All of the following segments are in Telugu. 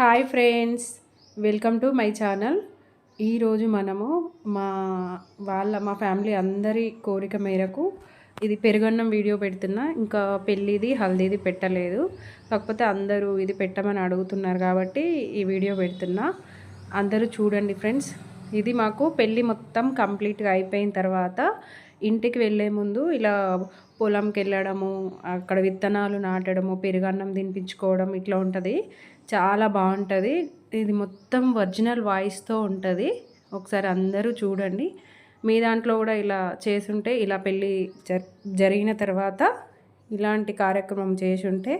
Hi friends welcome to my channel. ఈరోజు మనము మా వాళ్ళ మా ఫ్యామిలీ అందరి కోరిక మేరకు ఇది పెరుగన్నం వీడియో పెడుతున్నా. ఇంకా పెళ్ళిది హల్దీది పెట్టలేదు. కాకపోతే అందరూ ఇది పెట్టమని అడుగుతున్నారు కాబట్టి ఈ వీడియో పెడుతున్నా. అందరూ చూడండి ఫ్రెండ్స్. ఇది మాకు పెళ్ళి మొత్తం కంప్లీట్గా అయిపోయిన తర్వాత ఇంటికి వెళ్ళే ముందు ఇలా పొలంకి వెళ్ళడము అక్కడ విత్తనాలు నాటడము పెరుగన్నం తినిపించుకోవడం ఇట్లా ఉంటుంది. చాలా బాగుంటుంది. ఇది మొత్తం ఒరిజినల్ వాయిస్తో ఉంటుంది. ఒకసారి అందరూ చూడండి. మీ దాంట్లో కూడా ఇలా చేసుంటే ఇలా పెళ్ళి జ జరిగిన తర్వాత ఇలాంటి కార్యక్రమం చేసి ఉంటే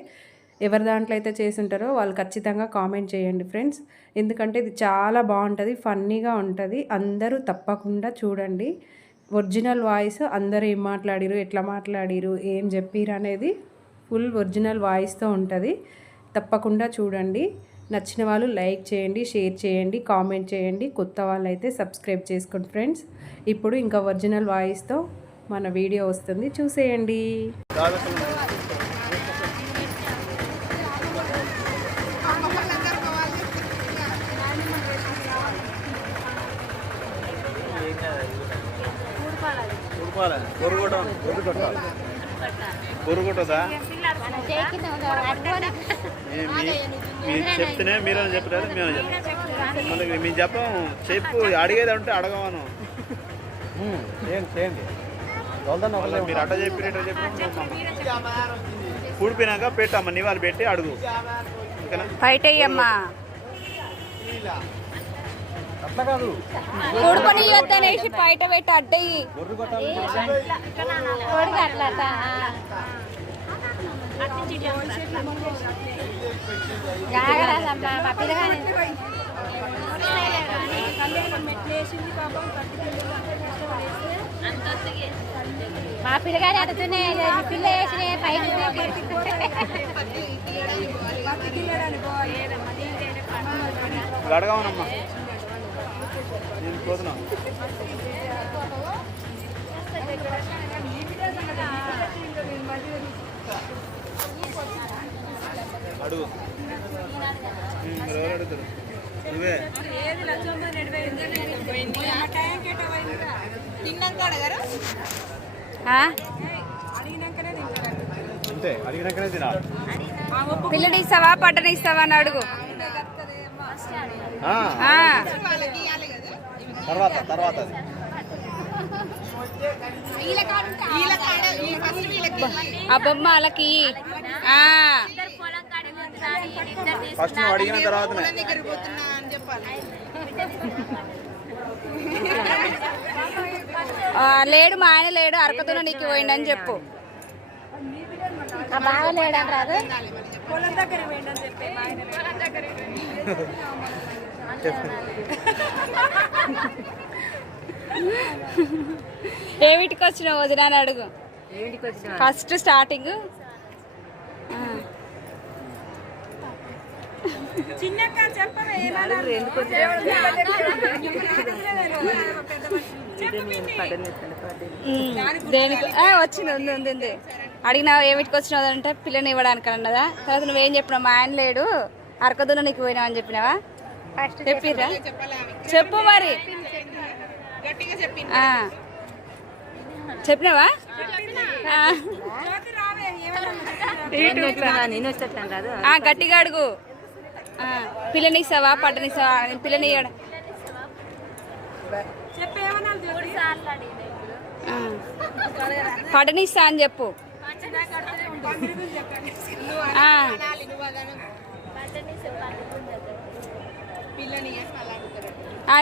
ఎవరి దాంట్లో అయితే చేసుంటారో వాళ్ళు ఖచ్చితంగా కామెంట్ చేయండి ఫ్రెండ్స్. ఎందుకంటే ఇది చాలా బాగుంటుంది ఫన్నీగా ఉంటుంది. అందరూ తప్పకుండా చూడండి. ఒరిజినల్ వాయిస్ అందరూ ఏం మాట్లాడిరు ఎట్లా మాట్లాడిరు ఏం చెప్పిరు అనేది ఫుల్ ఒరిజినల్ వాయిస్తో ఉంటుంది. తప్పకుండా చూడండి. నచ్చిన వాళ్ళు లైక్ చేయండి షేర్ చేయండి కామెంట్ చేయండి. కొత్త వాళ్ళు అయితే సబ్స్క్రైబ్ చేసుకోండి ఫ్రెండ్స్. ఇప్పుడు ఇంకా ఒరిజినల్ వాయిస్తో మన వీడియో వస్తుంది. చూసేయండి. చెప్పాలి గొరుగొట్ట గొరుగొట్టాలి మీరు చెప్తేనే మీరే చెప్పలేదు మేము చెప్తాం మనకి మేము చెప్పాము చెప్పు అడిగేది అంటే అడగమను. చేయండి మీరు అట్ట చెప్పి చెప్పి కూడిపోయినాక పెట్టమ్మా నివాళి పెట్టి అడుగు. ఓకేనా? బయట అయ్యమ్మా కూడుకొని ఇవ్వద్దనేసి బయట పెట్టి అడ్డయి మా పిల్లగాడు అడుగుతూనే పిల్ల వేసిన పైకి అడుగుతారు నువ్వే? అంతే అడిగినాకనే తినాలి పిల్లని ఇస్తావా అని అడుగు. తర్వాత తర్వాత ఆ బొమ్మ వాళ్ళకి. ఫస్ట్ నువ్వు అడిగిన తర్వాతనే. ఆ, లేడు మా ఆయన లేడు అరకతున్న నీకు పోయిండని చెప్పు. బాగా లేడని రాదు? ఏమిటికి వచ్చినావు వదినా అని అడుగు. First starting. దేనికి? వచ్చింది ఉంది ఉంది. ఉంది అడిగినావు ఏమిటికి వచ్చినావు అంటే పిల్లని ఇవ్వడానికి అన్నదా? తర్వాత నువ్వేం చెప్పినావు? మా ఆయన లేడు. అరకదున్న నీకు పోయినావు అని చెప్పినావా? చెప్పిరా? చెప్పు మరి. చెప్పినావా? గట్టిగా అడుగు. ఆ, పిల్లనిస్తావా పట్టనిస్తావా పిల్లని. పట్టనిస్తా అని చెప్పు.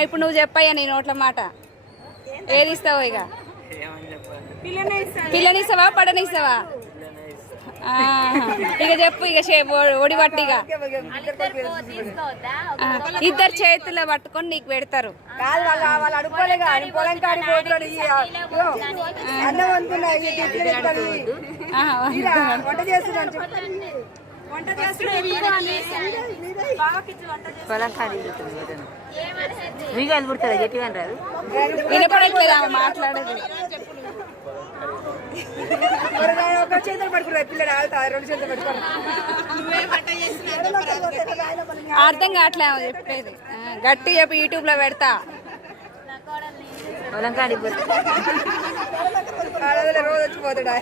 ఇప్పుడు నువ్వు చెప్పయ్యా నీ నోట్ల మాట. ఏది ఇస్తావు ఇక? పిల్లనిస్తావా పడనిస్తావా? ఇక చెప్పు ఇక చే- ఒడి పట్టి ఇక. ఇద్దరు చేతుల్లో పట్టుకొని నీకు పెడతారు. వంట చేస్తున్నాను. వంట చేస్తున్నాడు వినపడట్లేదు? ఆమె మాట్లాడేది ఒక చేతులు పట్టుకున్నాడు పిల్లడు ఆగుతా రెండు చేతులు అర్థం కావట్లే ఆమె చెప్పేది? గట్టి చెప్పి యూట్యూబ్లో పెడతా రోజు వచ్చిపోతాడా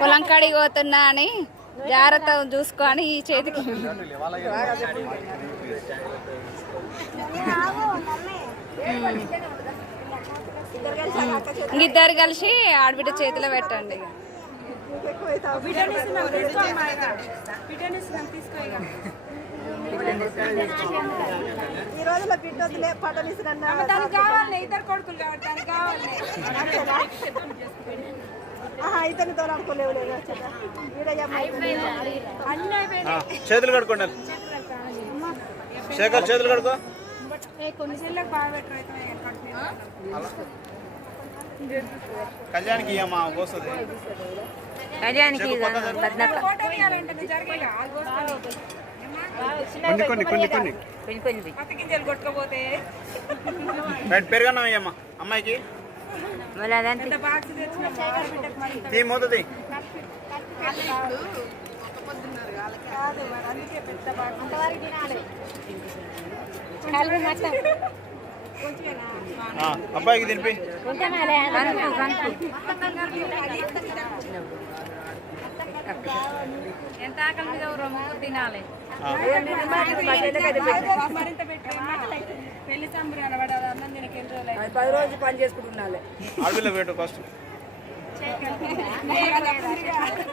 పొలం కాడికి పోతున్నా అని జాగ్రత్త చూసుకో అని ఈ చేతికి. ఇద్దరు కలిసి ఆడబిడ్డ చేతిలో పెట్టండి. ఇక. ఈ రోజుల్లో పిట్టొద్దులే పట్టలు ఇస్తున్నా కావాలి ఇద్దరు కొడుకులు కాబట్టి దానికి కావాలి ఇతని అనుకోలేవు లేదు చేతులు కడుకోండి శేఖర్ చేతులు కడుకో కళ్యాణ్కి అమ్మా వస్తుంది కళ్యాణ్కి కొన్ని కొన్ని కొన్ని కొన్ని కొన్ని కొన్ని రైట్ పెరుగన్నం అయ్యమ్మా అమ్మాయికి మళ్ళీ అదంతే తీ మూతది కలుపు మొత్తం ఆ, ఎంత ఆకలి మీద ఊరో ముగ్గురు తినాలి. ఆ, పది రోజులు పని పెట్టు ఫస్ట్